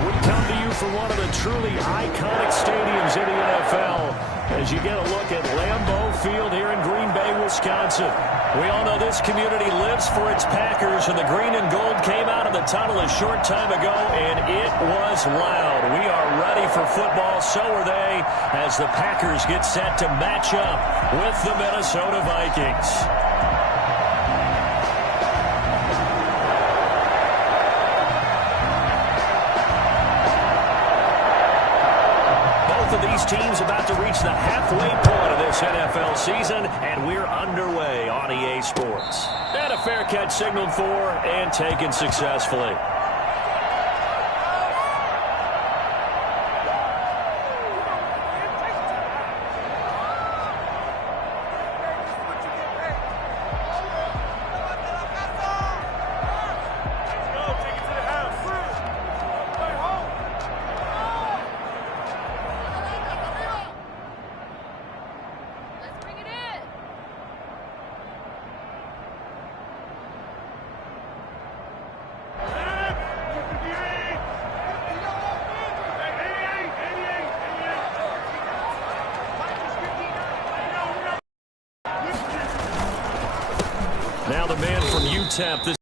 And we come to you from one of the truly iconic stadiums in the NFL as you get a look at Lambeau Field here in Green Bay, Wisconsin. We all know this community lives for its Packers, and the green and gold came out of the tunnel a short time ago, and it was loud. We are ready for football, so are they, as the Packers get set to match up with the Minnesota Vikings. These teams about to reach the halfway point of this NFL season, and we're underway on EA Sports. And a fair catch signaled for and taken successfully. Now the man from UTEP, this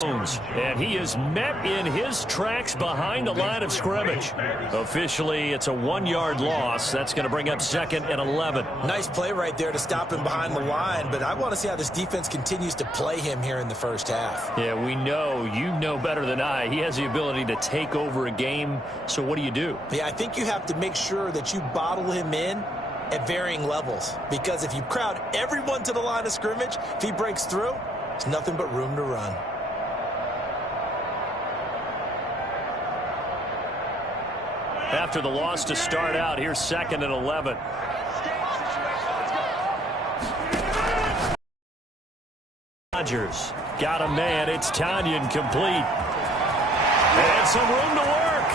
Jones, and he is met in his tracks behind the line of scrimmage. Officially, it's a 1-yard loss. That's going to bring up 2nd and 11. Nice play right there to stop him behind the line, but I want to see how this defense continues to play him here in the first half. Yeah, we know, you know better than I, he has the ability to take over a game, so what do you do? Yeah, I think you have to make sure that you bottle him in at varying levels, because if you crowd everyone to the line of scrimmage, if he breaks through, there's nothing but room to run. After the loss to start out, here's 2nd and 11. Rodgers got a man. It's Tanyan complete. And some room to work.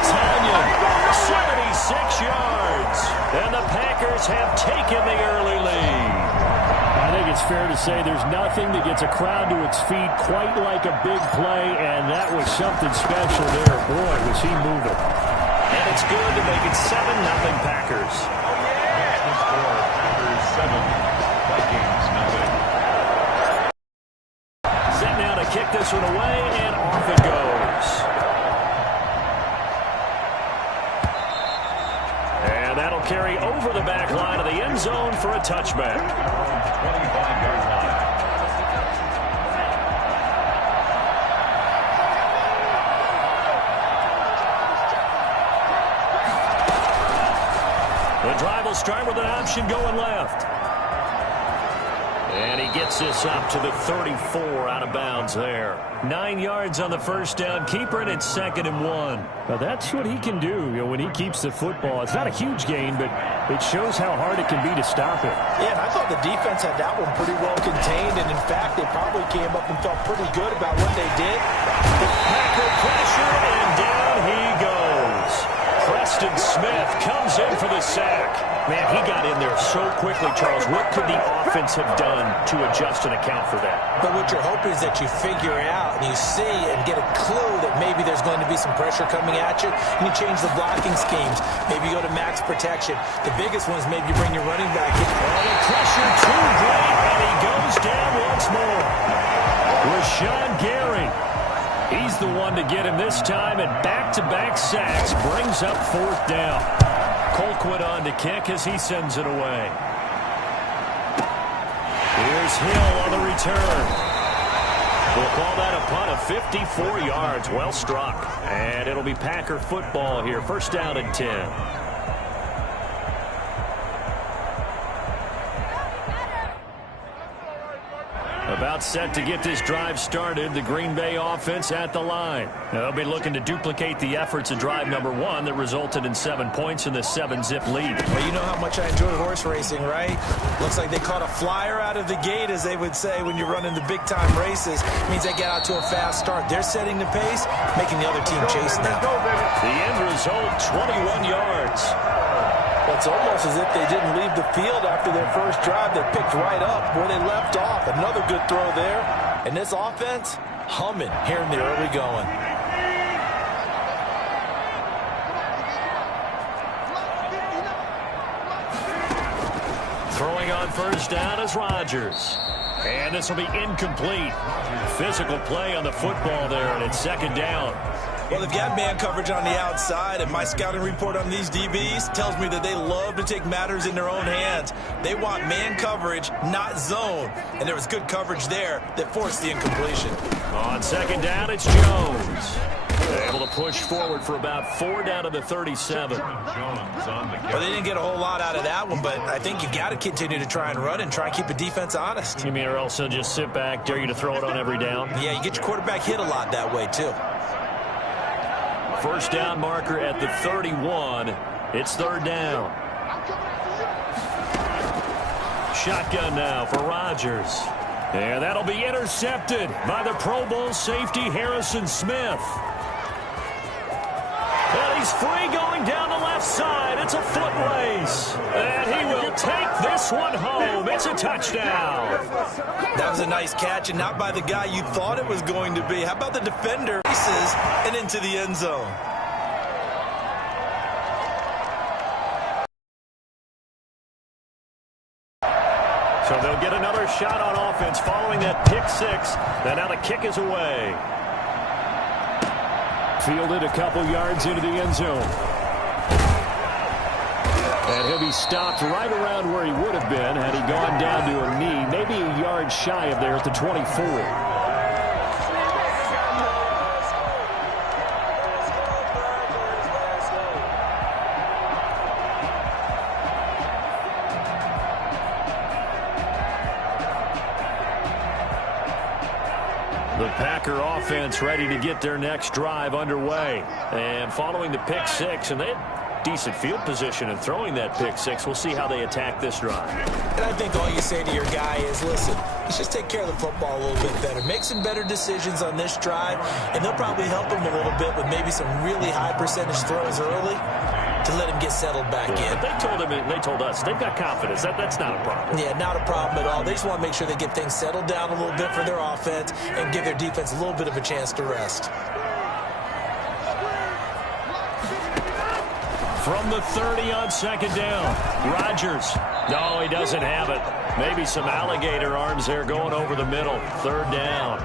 Tanyan, 76 yards. And the Packers have taken the early lead. I think it's fair to say there's nothing that gets a crowd to its feet quite like a big play, and that was something special there. Boy, was he moving. And it's good to make it 7-0 Packers. Packers 7, Vikings nothing. Set now to kick this one away, and off it goes. And that'll carry over the back line of the end zone for a touchback. 25-yard line. The drive will start with an option going left. And he gets this up to the 34 out of bounds there. 9 yards on the first down. Keeper, and it's 2nd and 1. Now that's what he can do, when he keeps the football. It's not a huge gain, but it shows how hard it can be to stop it. Yeah, and I thought the defense had that one pretty well contained, and in fact, they probably came up and felt pretty good about what they did. The Packer pressure, and down he goes. Preston Smith comes in for the sack. Man, he got in there so quickly, Charles. What could the offense have done to adjust and account for that? But what you're hoping is that you figure out and you see and get a clue that maybe there's going to be some pressure coming at you, and you change the blocking schemes. Maybe you go to max protection. The biggest one is maybe you bring your running back in. Oh, the pressure too great, and he goes down once more. Rashawn Gary. He's the one to get him this time, and back-to-back sacks brings up 4th down. Colquitt on to kick as he sends it away. Here's Hill on the return. We'll call that a punt of 54 yards. Well struck. And it'll be Packer football here. 1st down and 10. About set to get this drive started. The Green Bay offense at the line. They'll be looking to duplicate the efforts of drive number 1 that resulted in 7 points in the 7-zip lead. Well, you know how much I enjoy horse racing, right? Looks like they caught a flyer out of the gate, as they would say when you're running the big-time races. It means they get out to a fast start. They're setting the pace, making the other team chase them. The end result, 21 yards. It's almost as if they didn't leave the field after their first drive. They picked right up where they left off. Another good throw there. And this offense, humming here in the early going. Throwing on first down is Rodgers. And this will be incomplete. Physical play on the football there, and it's second down. Well, they've got man coverage on the outside, and my scouting report on these DBs tells me that they love to take matters in their own hands. They want man coverage, not zone. And there was good coverage there that forced the incompletion. On second down, it's Jones. Able to push forward for about 4 down to the 37. Well, they didn't get a whole lot out of that one, but I think you've got to continue to try and run and try and keep the defense honest. You mean or else they'll just sit back, dare you to throw it on every down? Yeah, you get your quarterback hit a lot that way, too. First down marker at the 31. It's third down. Shotgun now for Rodgers. And that'll be intercepted by the Pro Bowl safety Harrison Smith. And he's free going down the left side. It's a foot race. And he will take this one home. It's a touchdown. That was a nice catch, and not by the guy you thought it was going to be. How about the defender? Races and into the end zone. So they'll get another shot on offense following that pick six. And now the kick is away. Fielded a couple yards into the end zone. And he'll be stopped right around where he would have been had he gone down to a knee, maybe a yard shy of there at the 24. The Packer offense ready to get their next drive underway. And following the pick six, and they had decent field position and throwing that pick six. We'll see how they attack this drive. And I think all you say to your guy is, listen, let's just take care of the football a little bit better. Make some better decisions on this drive, and they'll probably help him a little bit with maybe some really high percentage throws early to let him get settled back in. They told us they've got confidence. That's not a problem. Yeah, not a problem at all. They just want to make sure they get things settled down a little bit for their offense and give their defense a little bit of a chance to rest. From the 30 on second down, Rodgers. No, he doesn't have it. Maybe some alligator arms there going over the middle. Third down.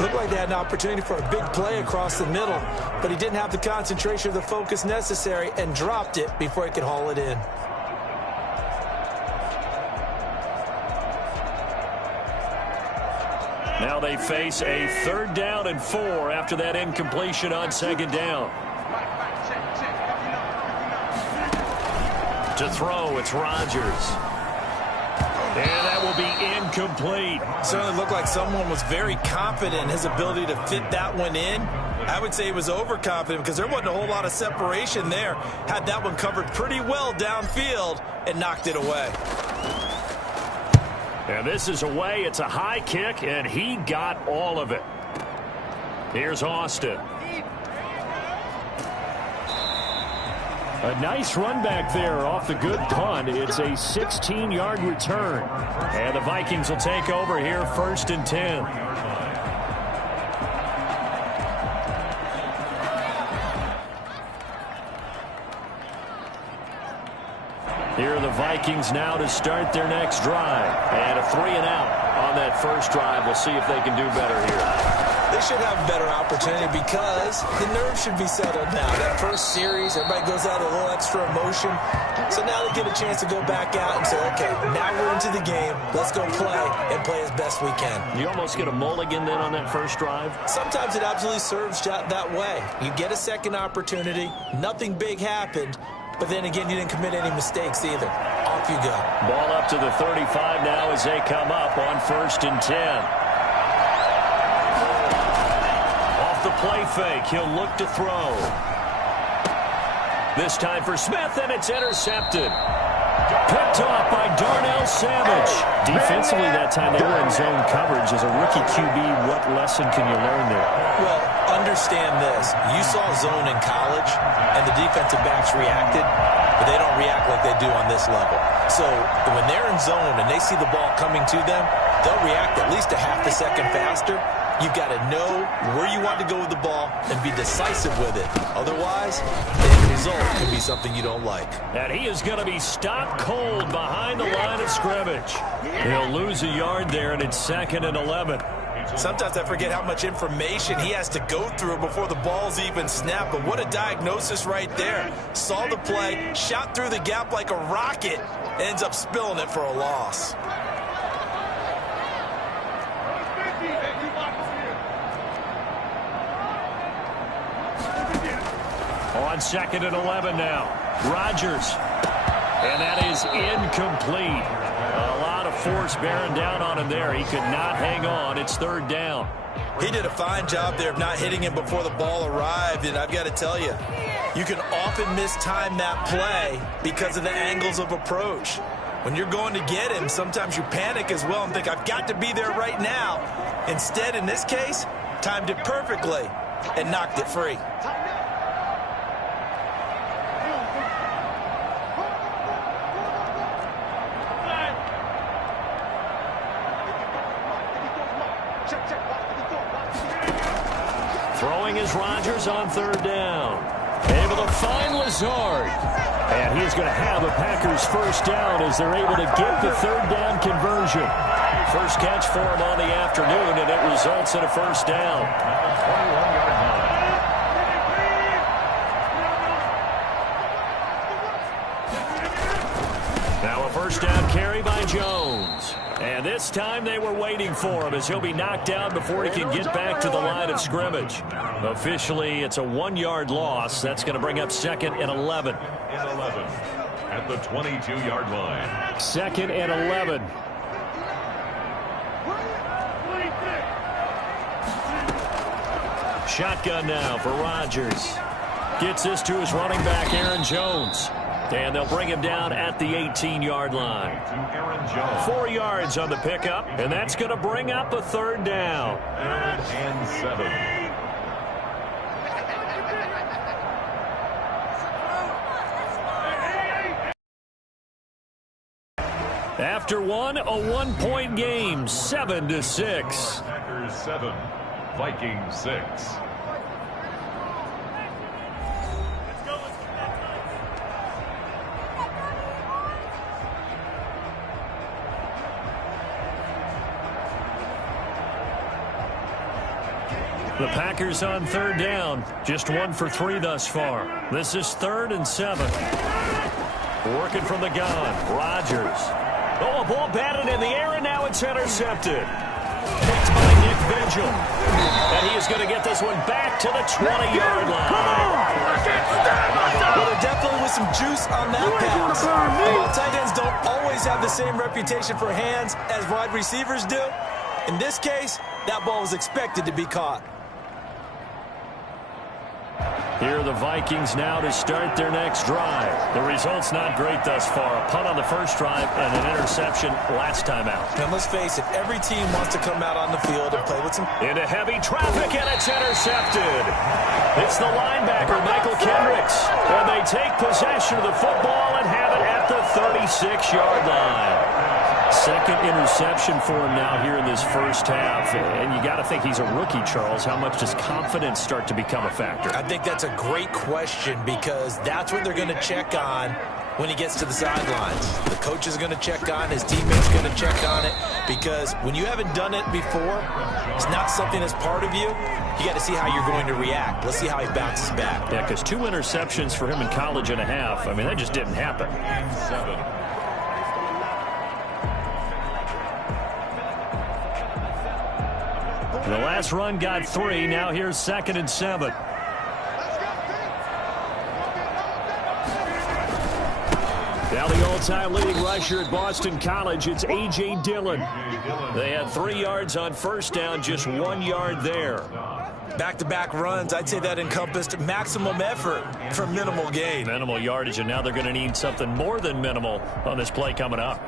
Looked like they had an opportunity for a big play across the middle, but he didn't have the concentration or the focus necessary and dropped it before he could haul it in. Now they face a 3rd down and 4 after that incompletion on second down. To throw, it's Rodgers. And that will be incomplete. Certainly looked like someone was very confident in his ability to fit that one in. I would say he was overconfident because there wasn't a whole lot of separation there. Had that one covered pretty well downfield and knocked it away. And this is away. It's a high kick, and he got all of it. Here's Austin. A nice run back there off the good punt. It's a 16-yard return. And the Vikings will take over here 1st and 10. Here are the Vikings now to start their next drive. And a 3-and-out on that first drive. We'll see if they can do better here. They should have a better opportunity because the nerves should be settled now. That first series, everybody goes out with a little extra emotion. So now they get a chance to go back out and say, okay, now we're into the game. Let's go play and play as best we can. You almost get a mulligan then on that first drive? Sometimes it absolutely serves that way. You get a second opportunity. Nothing big happened. But then again, you didn't commit any mistakes either. Off you go. Ball up to the 35 now as they come up on 1st and 10. The play fake. He'll look to throw. This time for Smith, and it's intercepted. Picked off by Darnell Savage. Defensively that time, they were in zone coverage. As a rookie QB, what lesson can you learn there? Well, understand this. You saw zone in college, and the defensive backs reacted, but they don't react like they do on this level. So when they're in zone and they see the ball coming to them, they'll react at least a half a second faster. You've got to know where you want to go with the ball and be decisive with it. Otherwise, the end result can be something you don't like. And he is going to be stopped cold behind the line of scrimmage. He'll lose a yard there, and it's 2nd and 11. Sometimes I forget how much information he has to go through before the ball's even snapped. But what a diagnosis right there. Saw the play, shot through the gap like a rocket, ends up spilling it for a loss. On 2nd and 11 now. Rodgers. And that is incomplete. A lot of force bearing down on him there. He could not hang on. It's 3rd down. He did a fine job there of not hitting him before the ball arrived. And I've got to tell you, you can often mistime that play because of the angles of approach. When you're going to get him, sometimes you panic as well and think, I've got to be there right now. Instead, in this case, timed it perfectly and knocked it free. Throwing is Rodgers on 3rd down. Able to find Lazard. And he's going to have a Packers first down as they're able to get the 3rd down conversion. First catch for him on the afternoon, and it results in a first down. Now a first down carry by Jones. And this time they were waiting for him as he'll be knocked down before he can get back to the line of scrimmage. Officially, it's a 1-yard loss. That's going to bring up 2nd and 11. At the 22-yard line. 2nd and 11. Shotgun now for Rodgers. Gets this to his running back, Aaron Jones. And they'll bring him down at the 18-yard line. 4 yards on the pickup, and that's going to bring up a 3rd down. 3rd and 7. After one, a 1-point game, 7-6. Packers 7, Vikings 6. The Packers on 3rd down. Just 1 for 3 thus far. This is 3rd and 7. Working from the gun. Rodgers. Oh, a ball batted in the air, and now it's intercepted. Picked by Nick Vigil. And he is going to get this one back to the 20-yard line. Well, there definitely was some juice on that pass. While tight ends don't always have the same reputation for hands as wide receivers do, in this case, that ball was expected to be caught. Here are the Vikings now to start their next drive. The result's not great thus far. A punt on the first drive and an interception last time out. And let's face it, every team wants to come out on the field and play with some... Into heavy traffic, and it's intercepted. It's the linebacker, Michael Kendricks. And they take possession of the football and have it at the 36-yard line. Second interception for him now here in this first half. And you got to think he's a rookie, Charles. How much does confidence start to become a factor? I think that's a great question because that's what they're going to check on when he gets to the sidelines. The coach is going to check on, his teammates going to check on it, because when you haven't done it before, it's not something that's part of you. You got to see how you're going to react. Let's see how he bounces back. Yeah, because 2 interceptions for him in college and a half. I mean, that just didn't happen. 7. The last run got 3. Now here's 2nd and 7. Now the all-time leading rusher at Boston College, it's A.J. Dillon. They had 3 yards on first down, just 1 yard there. Back-to-back runs, I'd say that encompassed maximum effort for minimal gain. Minimal yardage, and now they're going to need something more than minimal on this play coming up.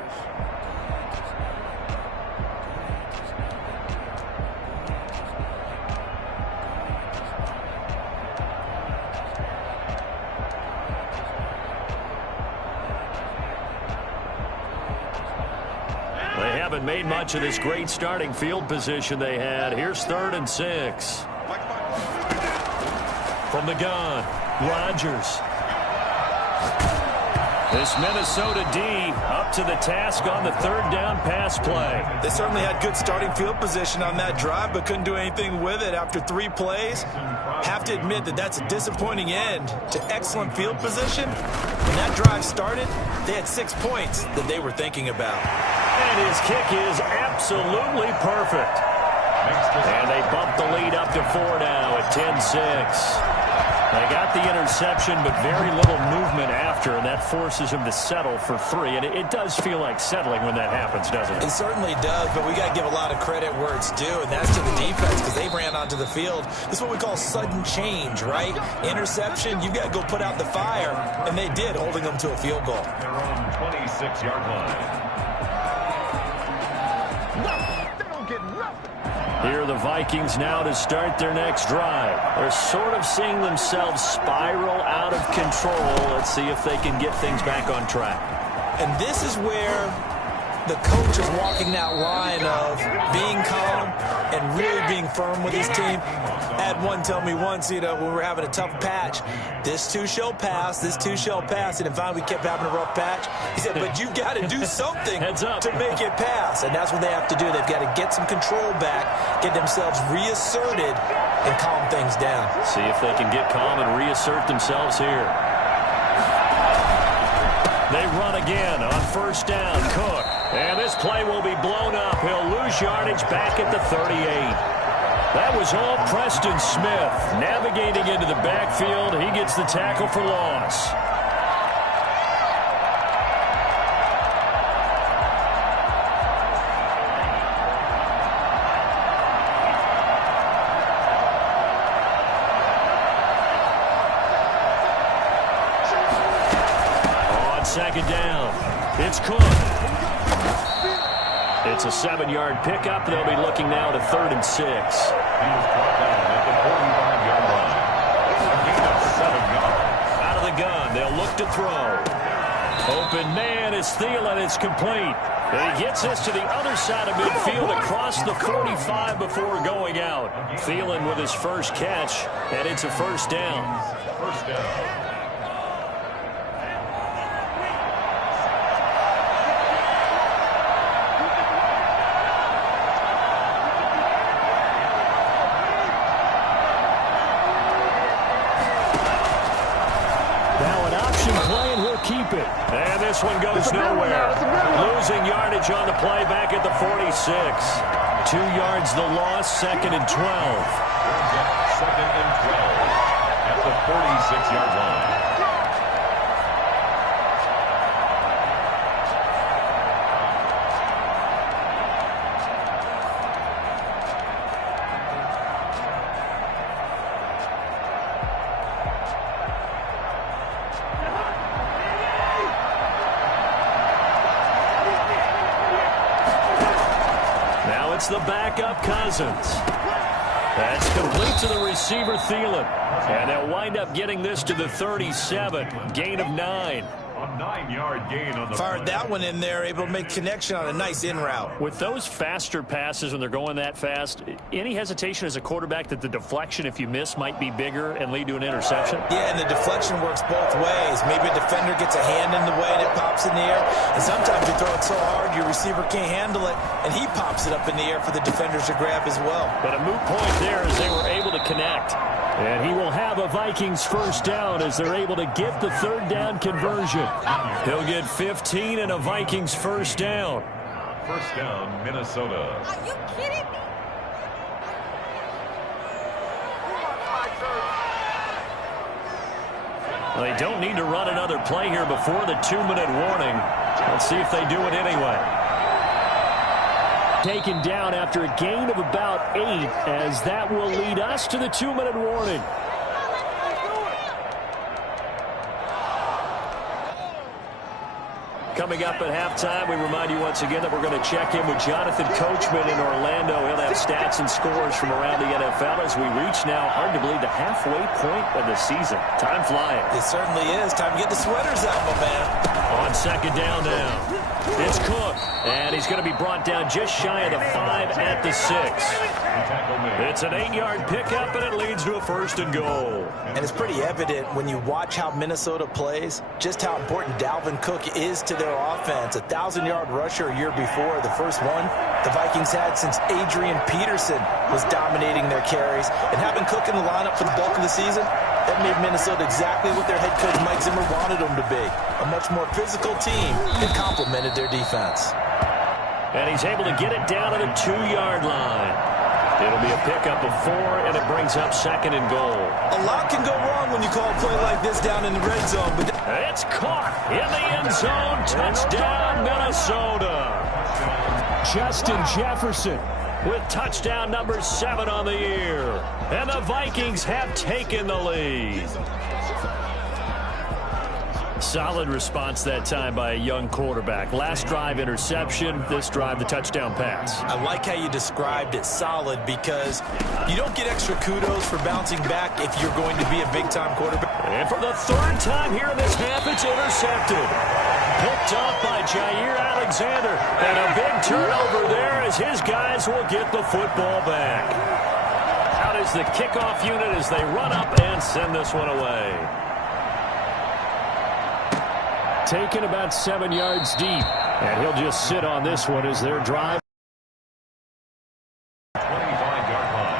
haven't made much of this great starting field position they had. Here's 3rd and 6. From the gun, Rodgers. This Minnesota D up to the task on the 3rd down pass play. They certainly had good starting field position on that drive, but couldn't do anything with it after 3 plays. Have to admit that that's a disappointing end to excellent field position. When that drive started, they had 6 points that they were thinking about. And his kick is absolutely perfect. And they bump the lead up to 4 now at 10-6. They got the interception, but very little movement after, and that forces him to settle for 3. And it does feel like settling when that happens, doesn't it? It certainly does, but we got to give a lot of credit where it's due, and that's to the defense because they ran onto the field. This is what we call sudden change, right? Interception, you've got to go put out the fire, and they did, holding them to a field goal. They're on 26-yard line. Here are the Vikings now to start their next drive. They're sort of seeing themselves spiral out of control. Let's see if they can get things back on track. And this is where the coach is walking that line of being calm and really being firm with his team. I had one tell me once, when we were having a tough patch, this too shall pass, this too shall pass. And finally we kept having a rough patch. He said, but you've got to do something to make it pass. And that's what they have to do. They've got to get some control back, get themselves reasserted, and calm things down. See if they can get calm and reassert themselves here. They run again on 1st down. Cook. And this play will be blown up. He'll lose yardage back at the 38. That was all Preston Smith navigating into the backfield. He gets the tackle for loss. On 2nd down, it's Cook. It's a 7-yard pickup. They'll be looking now to 3rd and 6. He was brought down at the 45-yard line. A gain of 7 yards. Out of the gun, they'll look to throw. Open man is Thielen. It's complete. And he gets this to the other side of midfield across the 45 before going out. Thielen with his first catch, and it's a 1st down. 1st down. Keep it. And this one goes nowhere. Losing yardage on the play back at the 46. 2 yards the loss, 2nd and 12. 2nd and 12 at the 46-yard line. It's the backup Cousins. That's complete to the receiver Thielen. And they'll wind up getting this to the 37. Gain of 9. A 9-yard gain on the Fired that one in there, able to make connection on a nice in route. With those faster passes when they're going that fast, any hesitation as a quarterback that the deflection, if you miss, might be bigger and lead to an interception? Yeah, and the deflection works both ways. Maybe a defender gets a hand in the way and it pops in the air. And sometimes you throw it so hard your receiver can't handle it, and he pops it up in the air for the defenders to grab as well. But a moot point there as they were able to connect. And he will have a Vikings 1st down as they're able to get the 3rd down conversion. He'll get 15 and a Vikings 1st down. 1st down, Minnesota. Are you kidding me? Well, they don't need to run another play here before the 2-minute warning. Let's see if they do it anyway. Taken down after a gain of about 8, as that will lead us to the 2-minute warning. Coming up at halftime, we remind you once again that we're going to check in with Jonathan Coachman in Orlando. He'll have stats and scores from around the NFL as we reach now, hard to believe, the halfway point of the season. Time flying. It certainly is. Time to get the sweaters out, my man. On 2nd down now. It's Cook, and he's going to be brought down just shy of the 5 at the 6. It's an 8-yard pickup, and it leads to a 1st and goal. And it's pretty evident when you watch how Minnesota plays, just how important Dalvin Cook is to their offense. 1,000-yard rusher a year before, the first one the Vikings had since Adrian Peterson was dominating their carries. And having Cook in the lineup for the bulk of the season, that made Minnesota exactly what their head coach Mike Zimmer wanted them to be. A much more physical team that complemented their defense. And he's able to get it down to the 2-yard line. It'll be a pickup of 4, and it brings up 2nd and goal. A lot can go wrong when you call a play like this down in the red zone. But it's caught in the end zone. Touchdown, Minnesota. Justin Jefferson with touchdown number 7 on the year. And the Vikings have taken the lead. Solid response that time by a young quarterback. Last drive interception, this drive the touchdown pass. I like how you described it, solid, because you don't get extra kudos for bouncing back if you're going to be a big-time quarterback. And for the 3rd time here in this half, it's intercepted. Picked off by Jair Alexander. And a big turnover there as his guys will get the football back. Out is the kickoff unit as they run up and send this one away. Taken about 7 yards deep. And he'll just sit on this one as their drive. 25-yard line.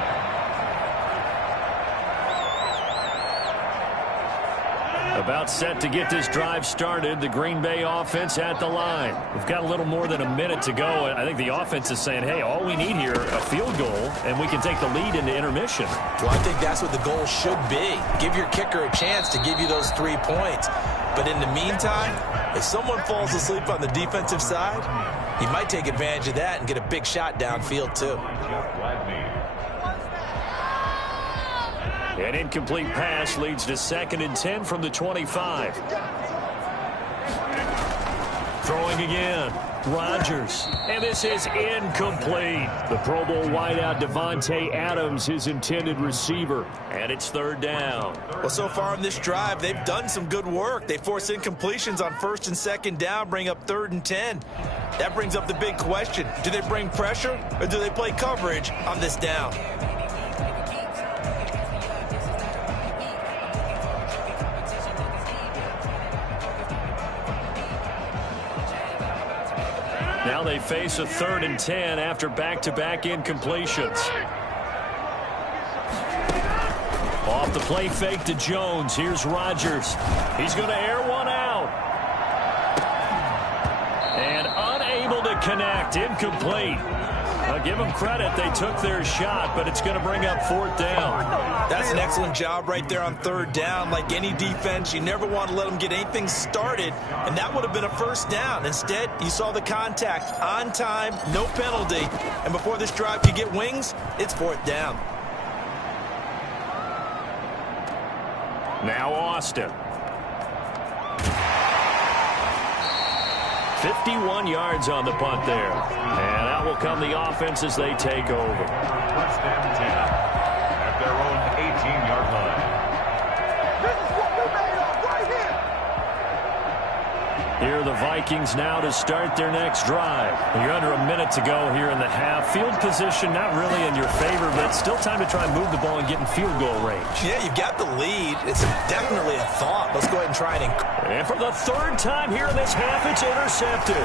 About set to get this drive started. The Green Bay offense at the line. We've got a little more than a minute to go. I think the offense is saying, hey, all we need here, a field goal, and we can take the lead into intermission. Well, I think that's what the goal should be. Give your kicker a chance to give you those 3 points. But in the meantime, if someone falls asleep on the defensive side, he might take advantage of that and get a big shot downfield, too. An incomplete pass leads to 2nd and 10 from the 25. Throwing again. Rodgers. And this is incomplete. The Pro Bowl wideout Devontae Adams, his intended receiver. And it's 3rd down. Well, so far on this drive, they've done some good work. They force incompletions on 1st and 2nd down, bring up 3rd and 10. That brings up the big question. Do they bring pressure or do they play coverage on this down? Now they face a 3rd and 10 after back-to-back incompletions. Off the play fake to Jones. Here's Rodgers. He's going to air one out. And unable to connect. Incomplete. I'll give them credit. They took their shot, but it's going to bring up 4th down. That's an excellent job right there on 3rd down. Like any defense, you never want to let them get anything started, and that would have been a 1st down. Instead, you saw the contact on time, no penalty, and before this drive could get wings, it's 4th down. Now Austin. 51 yards on the punt there. And out will come the offense as they take over. 1st and 10 at their own 18-yard line. This is what we made of right here. Here are the Vikings now to start their next drive. You're under a minute to go here in the half. Field position not really in your favor, but still time to try and move the ball and get in field goal range. Yeah, you've got the lead. It's definitely a thought. Let's go ahead and try it. And for the 3rd time here in this half, it's intercepted.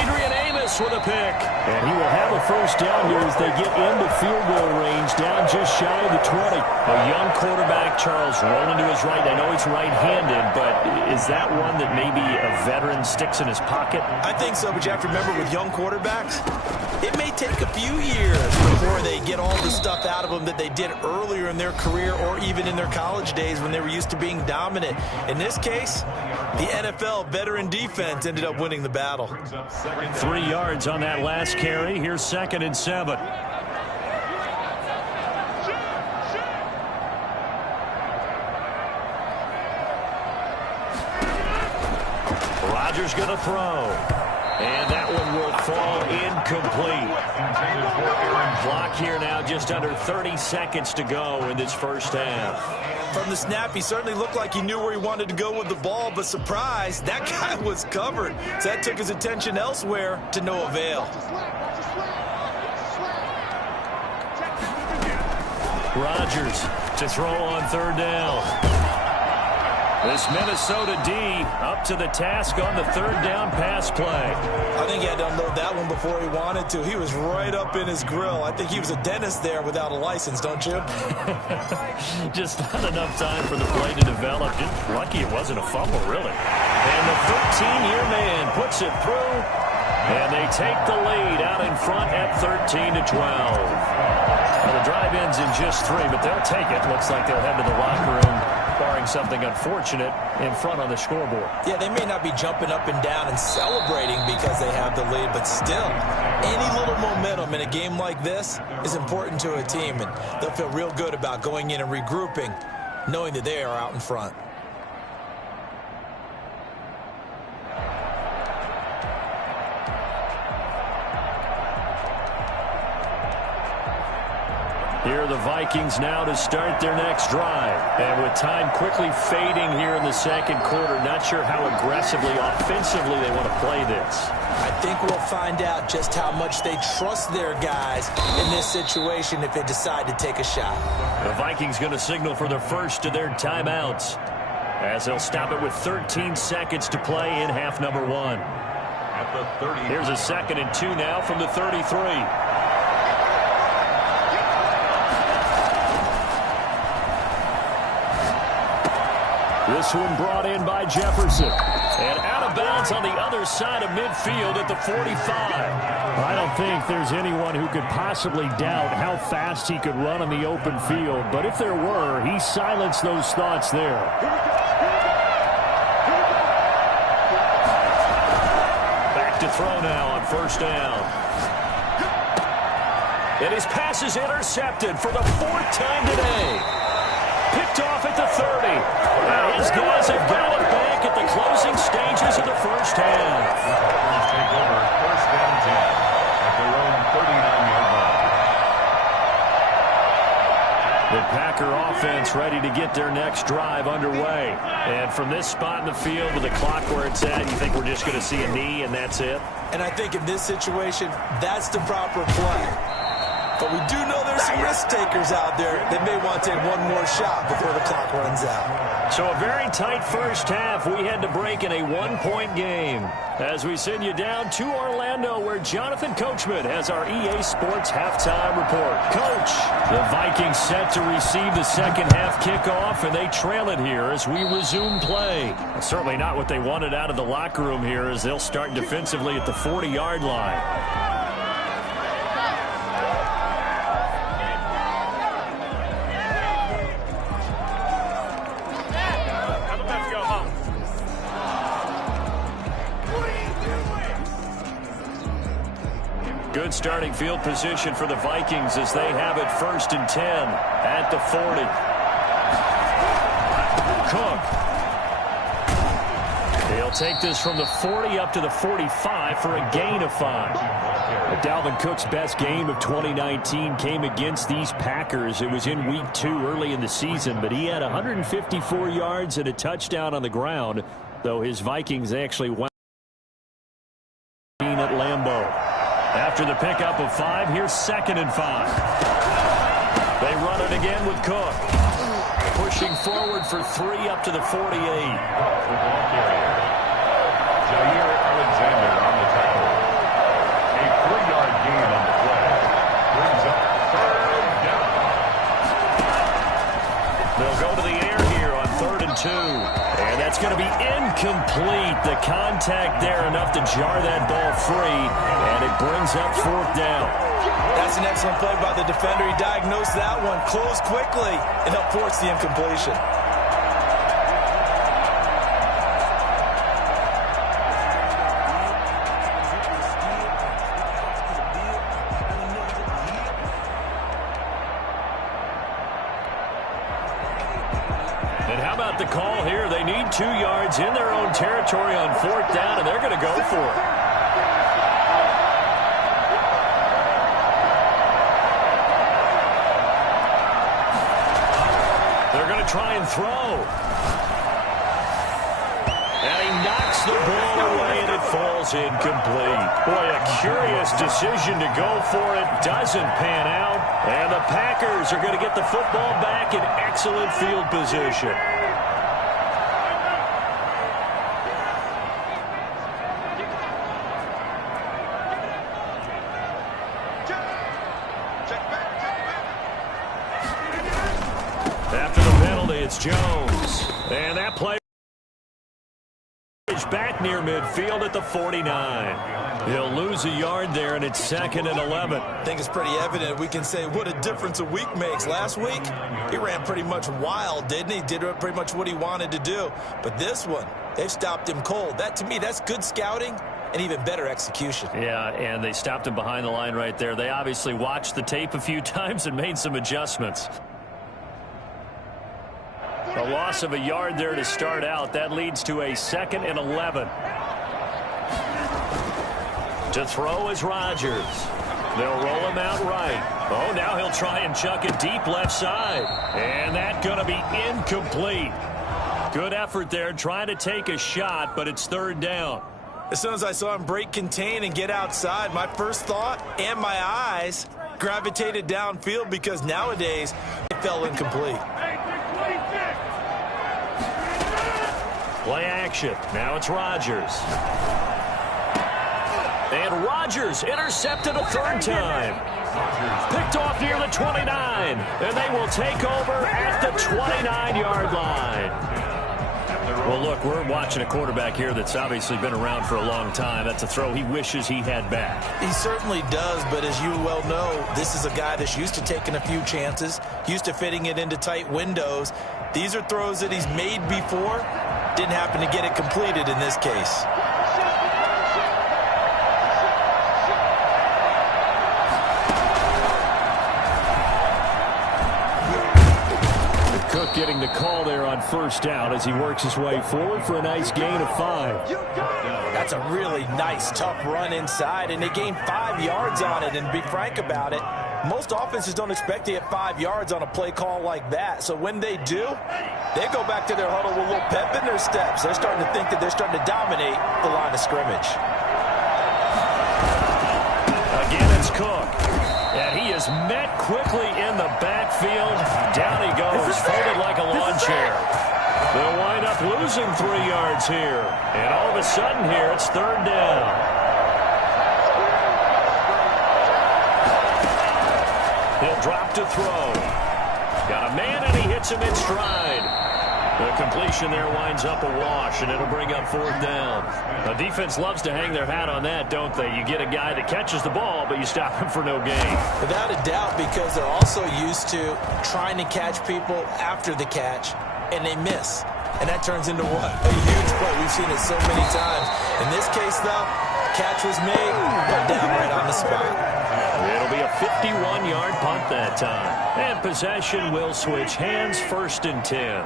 Adrian Amos with a pick. And he will have a 1st down here as they get into field goal range, down just shy of the 20. A young quarterback, Charles, rolling to his right. I know he's right-handed, but is that one that maybe a veteran sticks in his pocket? I think so, but you have to remember with young quarterbacks, it may take a few years before they get all the stuff out of them that they did earlier in their career or even in their college days when they were used to being dominant. In this case, the NFL veteran defense ended up winning the battle. 3 yards on that last carry. Here's 2nd and 7. Rodgers going to throw. And that one will fall incomplete. Clock here now, just under 30 seconds to go in this 1st half. From the snap, he certainly looked like he knew where he wanted to go with the ball, but surprise, that guy was covered. So that took his attention elsewhere to no avail. Rodgers to throw on third down. This Minnesota D up to the task on the third down pass play. I think he had to unload that one before he wanted to. He was right up in his grill. I think he was a dentist there without a license, don't you? Just not enough time for the play to develop. Just lucky it wasn't a fumble, really. And the 13-year man puts it through, and they take the lead out in front at 13-12. Well, the drive ends in just 3, but they'll take it. Looks like they'll head to the locker room, barring something unfortunate, in front on the scoreboard. Yeah, they may not be jumping up and down and celebrating because they have the lead, but still, any little momentum in a game like this is important to a team, and they'll feel real good about going in and regrouping, knowing that they are out in front. Here are the Vikings now to start their next drive. And with time quickly fading here in the second quarter, not sure how aggressively, offensively they want to play this. I think we'll find out just how much they trust their guys in this situation if they decide to take a shot. The Vikings going to signal for the first of their timeouts, as they'll stop it with 13 seconds to play in half number 1. At the 30. Here's a 2nd and 2 now from the 33. This one brought in by Jefferson. And out of bounds on the other side of midfield at the 45. I don't think there's anyone who could possibly doubt how fast he could run on the open field. But if there were, he silenced those thoughts there. Back to throw now on first down. And his pass is intercepted for the 4th time today. Picked off at the 30. His guys have got it back at the closing stages of the first half. Take over first down 10 at their own 39-yard line. The Packer offense ready to get their next drive underway. And from this spot in the field with the clock where it's at, you think we're just going to see a knee and that's it? And I think in this situation, that's the proper play. But we do know there's some risk takers out there that may want to take one more shot before the clock runs out. So a very tight first half. We had to break in a 1-point game. As we send you down to Orlando, where Jonathan Coachman has our EA Sports halftime report. Coach, the Vikings set to receive the second half kickoff, and they trail it here as we resume play. Certainly not what they wanted out of the locker room here, as they'll start defensively at the 40-yard line. Good starting field position for the Vikings as they have it 1st and 10 at the 40. Cook. He'll take this from the 40 up to the 45 for a gain of 5. Dalvin Cook's best game of 2019 came against these Packers. It was in week 2 early in the season, but he had 154 yards and a touchdown on the ground, though his Vikings actually won at Lambeau. After the pickup of 5, here's 2nd and 5. They run it again with Cook. Pushing forward for 3 up to the 48. Football carrier. Jair Alexander on the tackle. A 3-yard gain on the play. Brings up 3rd down. They'll go to the air here on 3rd and 2. And that's going to be incomplete. The contact there enough to jar that ball free. And it brings up 4th down. That's an excellent play by the defender. He diagnosed that one, closed quickly, and helped force the incompletion. And how about the call here? They need 2 yards in their own territory on 4th down, and they're going to go for it. They're going to to try and throw. And he knocks the ball away, and it falls incomplete. Boy, a curious decision to go for it. Doesn't pan out. And the Packers are going to get the football back in excellent field position. After the penalty, it's Jones. And that play back near midfield at the 49. He'll lose a yard there, and it's 2nd and 11. I think it's pretty evident. We can say what a difference a week makes. Last week, he ran pretty much wild, didn't he? Did pretty much what he wanted to do. But this one, they've stopped him cold. That, to me, that's good scouting and even better execution. Yeah, and they stopped him behind the line right there. They obviously watched the tape a few times and made some adjustments. A loss of a yard there to start out. That leads to a 2nd and 11. To throw is Rodgers. They'll roll him out right. Oh, now he'll try and chuck it deep left side. And that's going to be incomplete. Good effort there trying to take a shot, but it's 3rd down. As soon as I saw him break contain and get outside, my first thought and my eyes gravitated downfield because nowadays it fell incomplete. Play action. Now it's Rodgers. And Rodgers intercepted a 3rd time. Picked off near the 29. And they will take over at the 29-yard line. Well, look, we're watching a quarterback here that's obviously been around for a long time. That's a throw he wishes he had back. He certainly does, but as you well know, this is a guy that's used to taking a few chances, used to fitting it into tight windows. These are throws that he's made before. Didn't happen to get it completed in this case. Cook getting the call there on 1st down as he works his way forward for a nice gain of 5. That's a really nice, tough run inside, and they gained 5 yards on it. And to be frank about it, most offenses don't expect to get 5 yards on a play call like that. So when they do, they go back to their huddle with a little pep in their steps. They're starting to think that they're starting to dominate the line of scrimmage. Again, it's Cook. And he is met quickly in the backfield. Down he goes, folded like a lawn chair. They'll wind up losing 3 yards here. And all of a sudden here, it's 3rd down. He'll drop to throw. Got a man, and he hits him in stride. The completion there winds up a wash, and it'll bring up 4th down. The defense loves to hang their hat on that, don't they? You get a guy that catches the ball, but you stop him for no gain. Without a doubt, because they're also used to trying to catch people after the catch, and they miss. And that turns into what? A huge play. We've seen it so many times. In this case, though, catch was made, put down right on the spot. It'll be a 51-yard punt that time. And possession will switch hands, 1st and 10.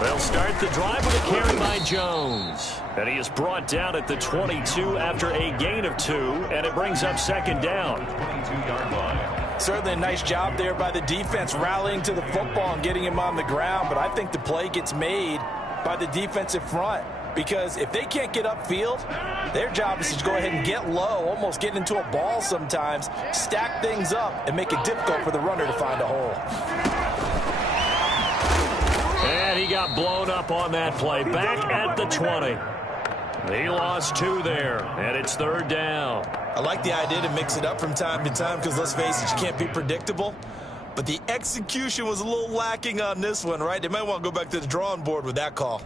They'll start the drive with a carry by Jones. And he is brought down at the 22 after a gain of 2, and it brings up 2nd down. 22-yard line. Certainly a nice job there by the defense rallying to the football and getting him on the ground, but I think the play gets made by the defensive front because if they can't get upfield, their job is to go ahead and get low, almost get into a ball sometimes, stack things up, and make it difficult for the runner to find a hole. And he got blown up on that play. Back at the 20. He lost 2 there, and it's 3rd down. I like the idea to mix it up from time to time because, let's face it, you can't be predictable. But the execution was a little lacking on this one, right? They might want to go back to the drawing board with that call.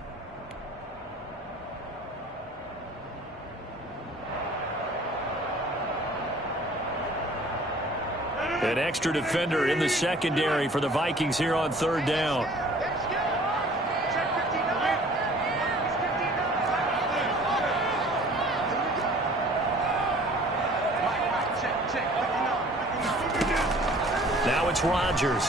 An extra defender in the secondary for the Vikings here on 3rd down. Now it's Rodgers.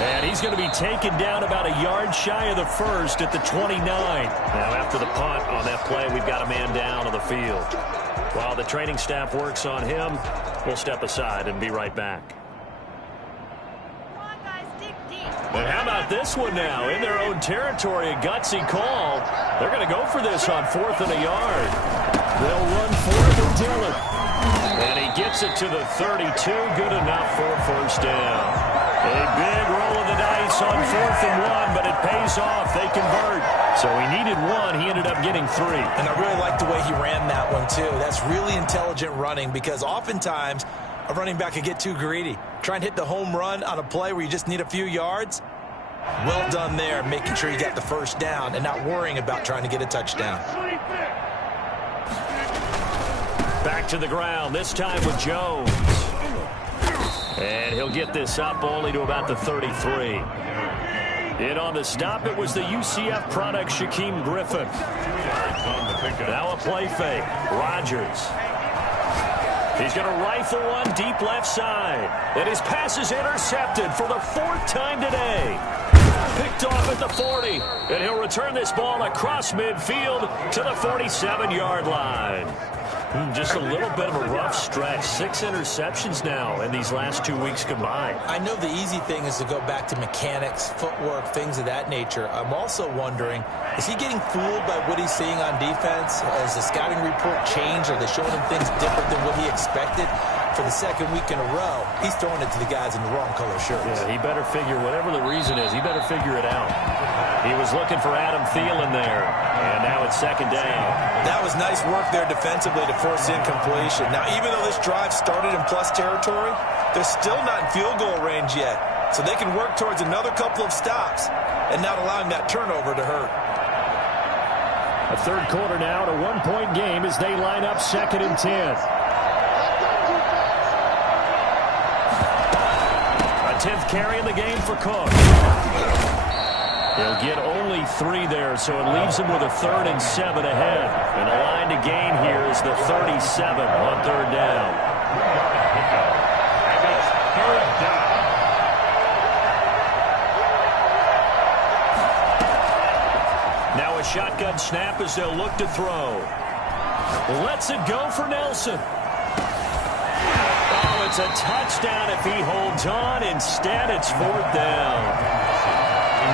And he's going to be taken down about a yard shy of the 1st at the 29. Now after the punt on that play, we've got a man down on the field. While the training staff works on him, we'll step aside and be right back. And how about this one now? In their own territory, a gutsy call. They're going to go for this on 4th and a yard. They'll run for it with Dillon. And he gets it to the 32. Good enough for a first down. A big roll of the dice on 4th and 1, but it pays off. They convert. So he needed 1. He ended up getting 3. And I really like the way he ran that one, too. That's really intelligent running because oftentimes a running back could get too greedy. Try and hit the home run on a play where you just need a few yards. Well done there, making sure you got the first down and not worrying about trying to get a touchdown. Back to the ground, this time with Jones. And he'll get this up only to about the 33. In on the stop, it was the UCF product, Shaquem Griffin. Now a play fake. Rodgers. He's going to rifle one deep left side. And his pass is intercepted for the 4th time today. Picked off at the 40. And he'll return this ball across midfield to the 47-yard line. Just a little bit of a rough stretch. 6 interceptions now in these last 2 weeks combined. I know the easy thing is to go back to mechanics, footwork, things of that nature. I'm also wondering, is he getting fooled by what he's seeing on defense? Has the scouting report changed? Are they showing him things different than what he expected? For the 2nd week in a row, he's throwing it to the guys in the wrong color shirts. Yeah, he better figure, whatever the reason is, he better figure it out. He was looking for Adam Thielen there, and now it's 2nd down. That was nice work there defensively to force incompletion. Now, even though this drive started in plus territory, they're still not in field goal range yet. So they can work towards another couple of stops and not allowing that turnover to hurt. A 3rd quarter now, a 1-point game as they line up 2nd and 10. 10th carry in the game for Cook. He'll get only 3 there, so it leaves him with a 3rd and 7 ahead. And the line to gain here is the 37 on 3rd down. And it's 3rd down. Now a shotgun snap as they'll look to throw. Lets it go for Nelson. It's a touchdown if he holds on. Instead, it's 4th down.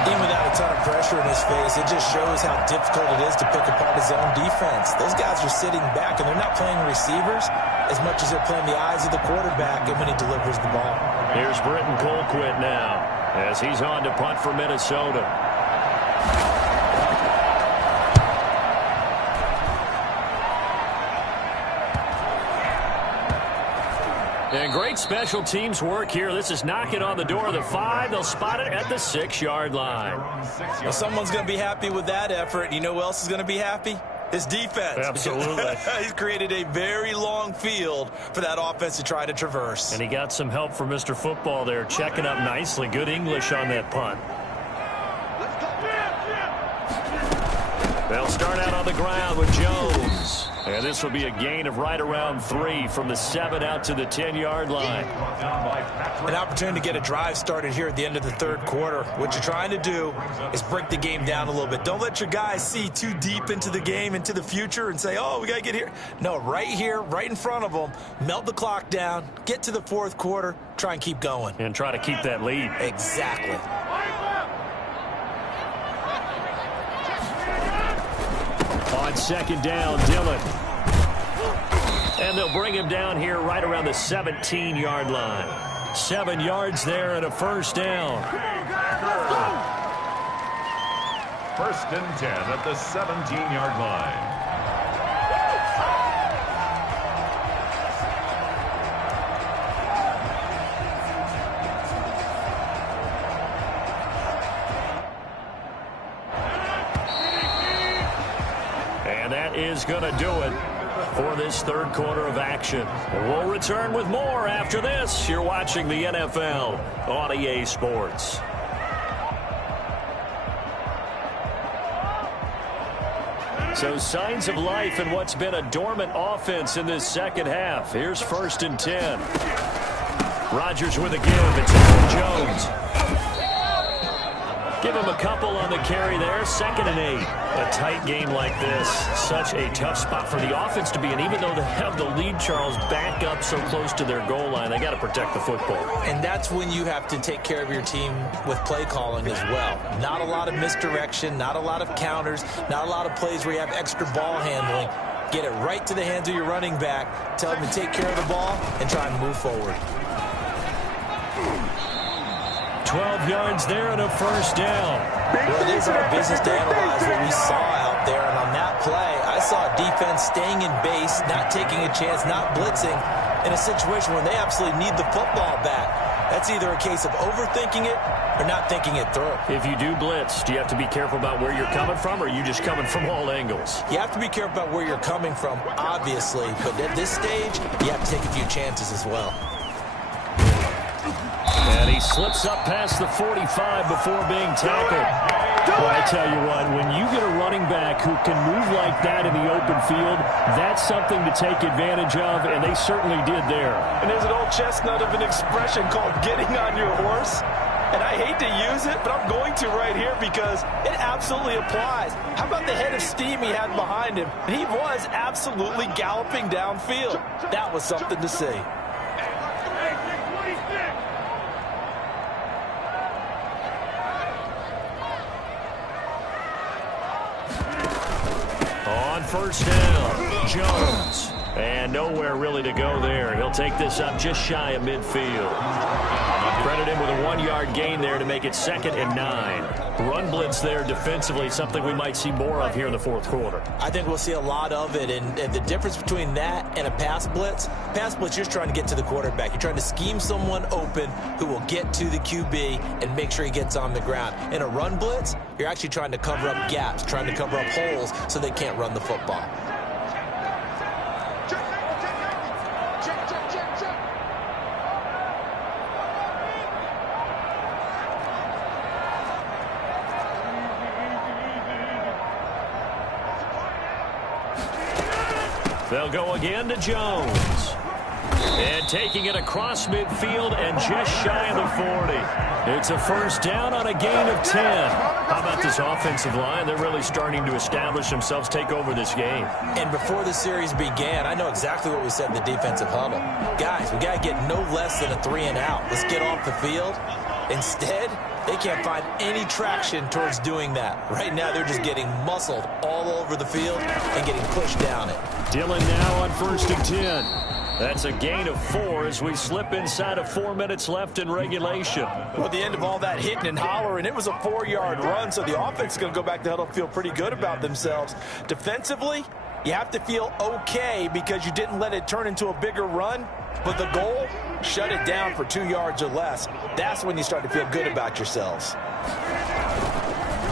Even without a ton of pressure in his face, it just shows how difficult it is to pick apart his own defense. Those guys are sitting back, and they're not playing receivers as much as they're playing the eyes of the quarterback and when he delivers the ball. Here's Britton Colquitt now as he's on to punt for Minnesota. And great special teams work here. This is knocking on the door of the 5. They'll spot it at the 6-yard line. Well, someone's going to be happy with that effort. You know who else is going to be happy? His defense. Absolutely. He's created a very long field for that offense to try to traverse. And he got some help from Mr. Football there, checking up nicely. Good English on that punt. They'll start out on the ground with Jones. And this will be a gain of right around 3 from the 7 out to the 10-yard line. An opportunity to get a drive started here at the end of the 3rd quarter. What you're trying to do is break the game down a little bit. Don't let your guys see too deep into the game, into the future, and say, oh, we got to get here. No, right here, right in front of them, melt the clock down, get to the 4th quarter, try and keep going. And try to keep that lead. Exactly. On 2nd down, Dillon. And they'll bring him down here right around the 17-yard line. 7 yards there and a first down. 1st and 10 at the 17-yard line. Is going to do it for this 3rd quarter of action. We'll return with more after this. You're watching the NFL on EA Sports. So signs of life in what's been a dormant offense in this 2nd half. Here's 1st and 10. Rodgers with a give. It's Aaron Jones. Give him a couple on the carry there. 2nd and 8. A tight game like this, such a tough spot for the offense to be in. Even though they have the lead, Charles, back up so close to their goal line, they got to protect the football. And that's when you have to take care of your team with play calling as well. Not a lot of misdirection, not a lot of counters, not a lot of plays where you have extra ball handling. Get it right to the hands of your running back. Tell him to take care of the ball and try and move forward. 12 yards there and a first down. Well, it is our business to analyze what we saw out there. And on that play, I saw a defense staying in base, not taking a chance, not blitzing in a situation where they absolutely need the football back. That's either a case of overthinking it or not thinking it through. If you do blitz, do you have to be careful about where you're coming from, or are you just coming from all angles? You have to be careful about where you're coming from, obviously. But at this stage, you have to take a few chances as well. And he slips up past the 45 before being tackled. Well, I tell you what, when you get a running back who can move like that in the open field, that's something to take advantage of, and they certainly did there. And there's an old chestnut of an expression called getting on your horse. And I hate to use it, but I'm going to right here because it absolutely applies. How about the head of steam he had behind him? He was absolutely galloping downfield. That was something to see. On first down, Jones. And nowhere really to go there. He'll take this up just shy of midfield. Credit him with a 1-yard gain there to make it 2nd and 9. Run blitz there defensively, something we might see more of here in the fourth quarter. I think we'll see a lot of it, and the difference between that and a pass blitz, you're just trying to get to the quarterback. You're trying to scheme someone open who will get to the QB and make sure he gets on the ground. In a run blitz, you're actually trying to cover up gaps, trying to cover up holes so they can't run the football. They'll go again to Jones. And taking it across midfield and just shy of the 40. It's a first down on a gain of 10. How about this offensive line? They're really starting to establish themselves, take over this game. And before the series began, I know exactly what we said in the defensive huddle. Guys, we got to get no less than a 3-and-out. Let's get off the field. Instead, they can't find any traction towards doing that. Right now, they're just getting muscled all over the field and getting pushed down it. Dillon now on 1st and 10. That's a gain of 4 as we slip inside of 4 minutes left in regulation. Well, at the end of all that hitting and hollering, it was a 4-yard run, so the offense is going to go back to the huddle, feel pretty good about themselves. Defensively, you have to feel okay because you didn't let it turn into a bigger run, but the goal, shut it down for 2 yards or less. That's when you start to feel good about yourselves.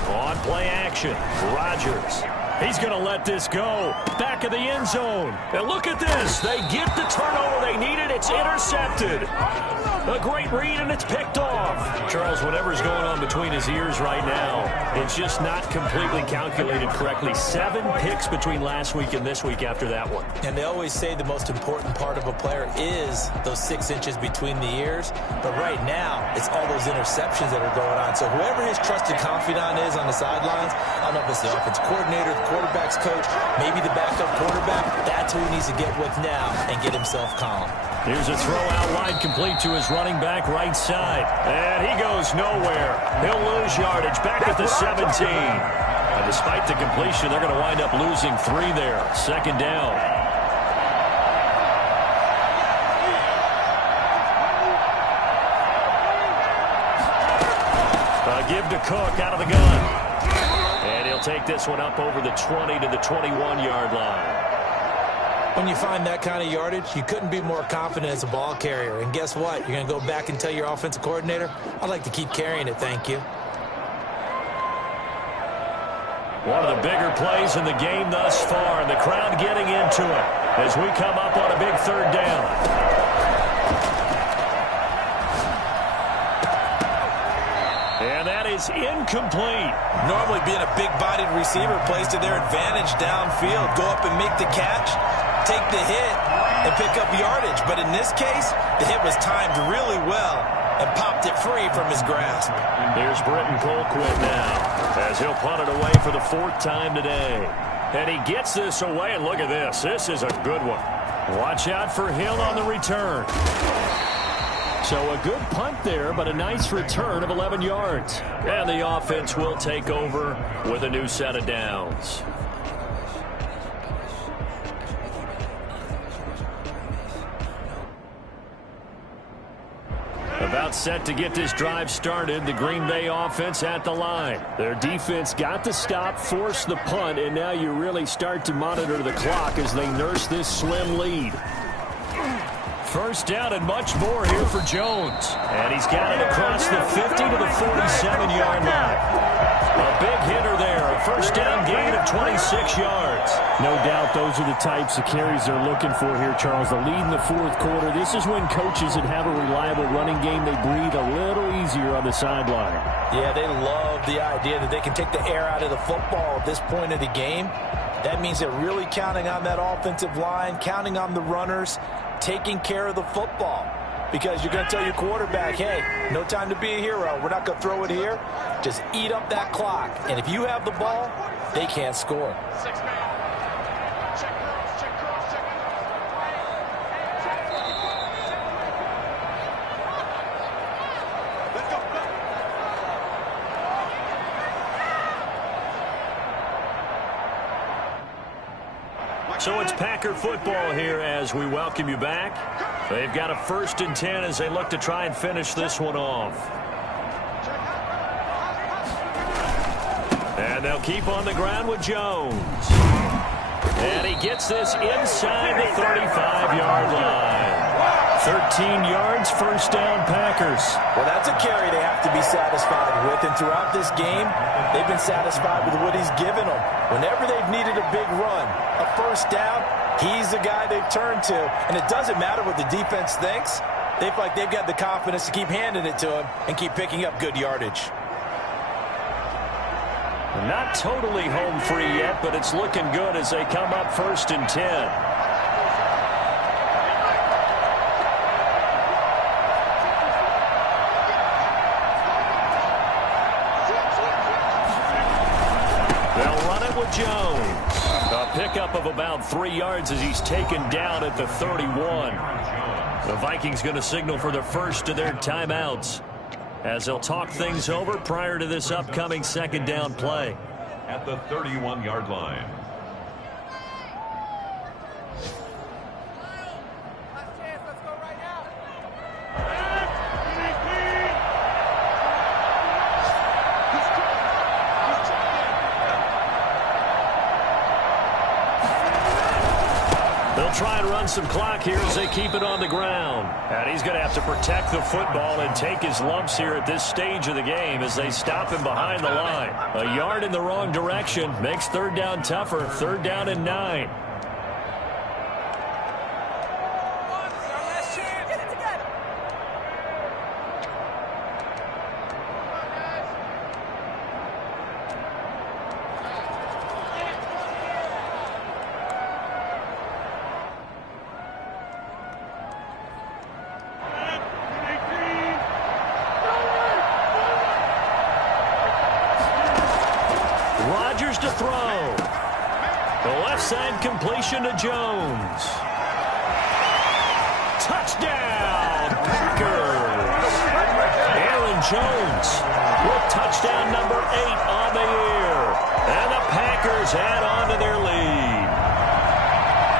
On play action, Rodgers. He's going to let this go. Back of the end zone. And look at this. They get the turnover they needed. It's intercepted. A great read, and it's picked off. Charles, whatever's going on between his ears right now, it's just not completely calculated correctly. 7 picks between last week and this week after that one. And they always say the most important part of a player is those 6 inches between the ears. But right now, it's all those interceptions that are going on. So whoever his trusted confidant is on the sidelines, I don't know if it's the offense coordinator, the quarterback's coach, maybe the backup quarterback, that's who he needs to get with now and get himself calm. Here's a throw out wide complete to his running back right side. And he goes nowhere. He'll lose yardage back at the 17. And despite the completion, they're going to wind up losing 3 there. 2nd down. Give to Cook out of the gun. And he'll take this one up over the 20 to the 21-yard line. When you find that kind of yardage, you couldn't be more confident as a ball carrier. And guess what? You're going to go back and tell your offensive coordinator, I'd like to keep carrying it, thank you. One of the bigger plays in the game thus far, and the crowd getting into it as we come up on a big 3rd down. And that is incomplete. Normally being a big-bodied receiver plays to their advantage downfield. Go up and make the catch, take the hit, and pick up yardage. But in this case, the hit was timed really well and popped it free from his grasp. Here's Britton Colquitt now as he'll punt it away for the 4th time today. And he gets this away, and look at this. This is a good one. Watch out for Hill on the return. So a good punt there, but a nice return of 11 yards. And the offense will take over with a new set of downs. About set to get this drive started, the Green Bay offense at the line. Their defense got the stop, forced the punt, and now you really start to monitor the clock as they nurse this slim lead. First down and much more here for Jones. And he's got it across the 50 to the 47-yard line. A big hitter there, a first down gain of 26 yards. No doubt those are the types of carries they're looking for here, Charles. The lead in the 4th quarter. This is when coaches that have a reliable running game, they breathe a little easier on the sideline. Yeah, they love the idea that they can take the air out of the football at this point of the game. That means they're really counting on that offensive line, counting on the runners, taking care of the football. Because you're going to tell your quarterback, hey, no time to be a hero. We're not going to throw it here. Just eat up that clock. And if you have the ball, they can't score. So it's Packer football here as we welcome you back. They've got a 1st and 10 as they look to try and finish this one off. And they'll keep on the ground with Jones. And he gets this inside the 35-yard line. 13 yards, first down, Packers. Well, that's a carry they have to be satisfied with. And throughout this game, they've been satisfied with what he's given them. Whenever they've needed a big run, a first down, he's the guy they've turned to. And it doesn't matter what the defense thinks. They feel like they've got the confidence to keep handing it to him and keep picking up good yardage. Not totally home free yet, but it's looking good as they come up 1st and 10. Jones, a pickup of about 3 yards as he's taken down at the 31. The Vikings going to signal for the first of their timeouts as they'll talk things over prior to this upcoming 2nd down play. At the 31-yard line. Try and run some clock here as they keep it on the ground. And he's going to have to protect the football and take his lumps here at this stage of the game as they stop him behind the line. A yard in the wrong direction makes 3rd down tougher. 3rd down and 9. To throw. The left side completion to Jones. Touchdown, Packers. Aaron Jones with touchdown number 8 on the year. And the Packers add on to their lead.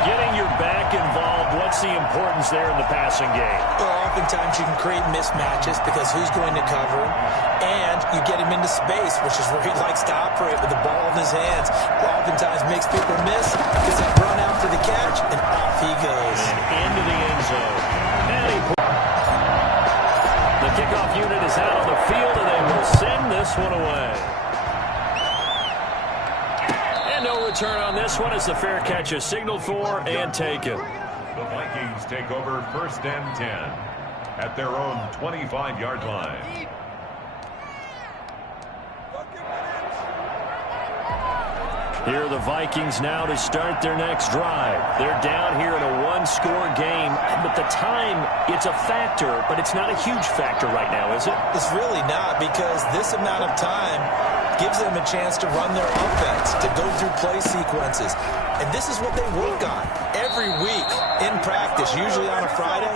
Getting your back involved, what's the importance there in the passing game? Well, oftentimes you can create mismatches because who's going to cover him? And you get him into space, which is where he likes to operate with the ball in his hands. Oftentimes makes people miss because they run out for the catch, and off he goes. And into the end zone. The kickoff unit is out on the field, and they will send this one away. And no return on this one as the fair catch is signaled for and taken. The Vikings take over 1st and 10 at their own 25-yard line. Here are the Vikings now to start their next drive. They're down here in a one-score game, but the time, it's a factor, but it's not a huge factor right now, is it? It's really not, because this amount of time gives them a chance to run their offense, to go through play sequences. And this is what they work on every week in practice, usually on a Friday.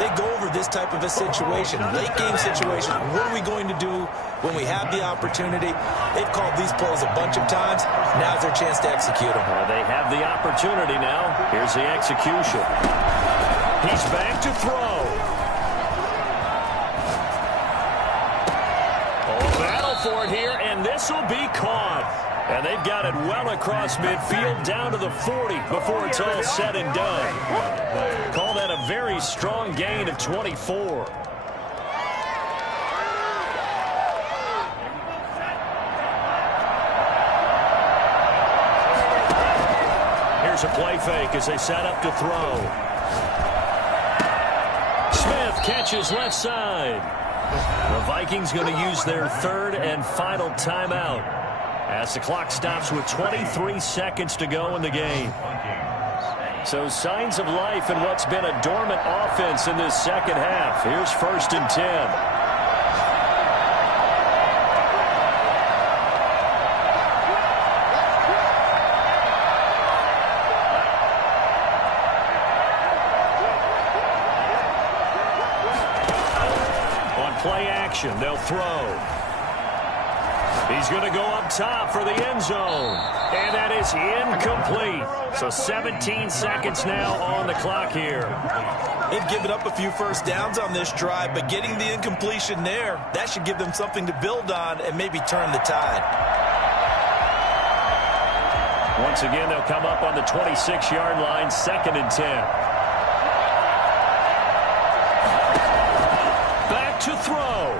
They go over this type of a situation, late game situation. What are we going to do when we have the opportunity? They've called these plays a bunch of times. Now's their chance to execute them. They have the opportunity now. Here's the execution. He's back to throw. Oh, battle for it here, and this will be caught. And they've got it well across midfield down to the 40 before it's all said and done. Call that a very strong gain of 24. Here's a play fake as they set up to throw. Smith catches left side. The Vikings going to use their third and final timeout as the clock stops with 23 seconds to go in the game. So signs of life in what's been a dormant offense in this second half. Here's 1st and 10. On play action, they'll throw. He's going to go up top for the end zone. And that is incomplete. So 17 seconds now on the clock here. They've given up a few first downs on this drive, but getting the incompletion there, that should give them something to build on and maybe turn the tide. Once again, they'll come up on the 26-yard line, 2nd and 10. Back to throw.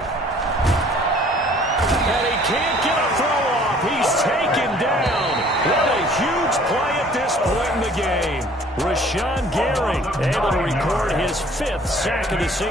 And he can't get a throw off. He's taken down. What a huge play at this point in the game. Rashawn Gary able to record his 5th sack of the season.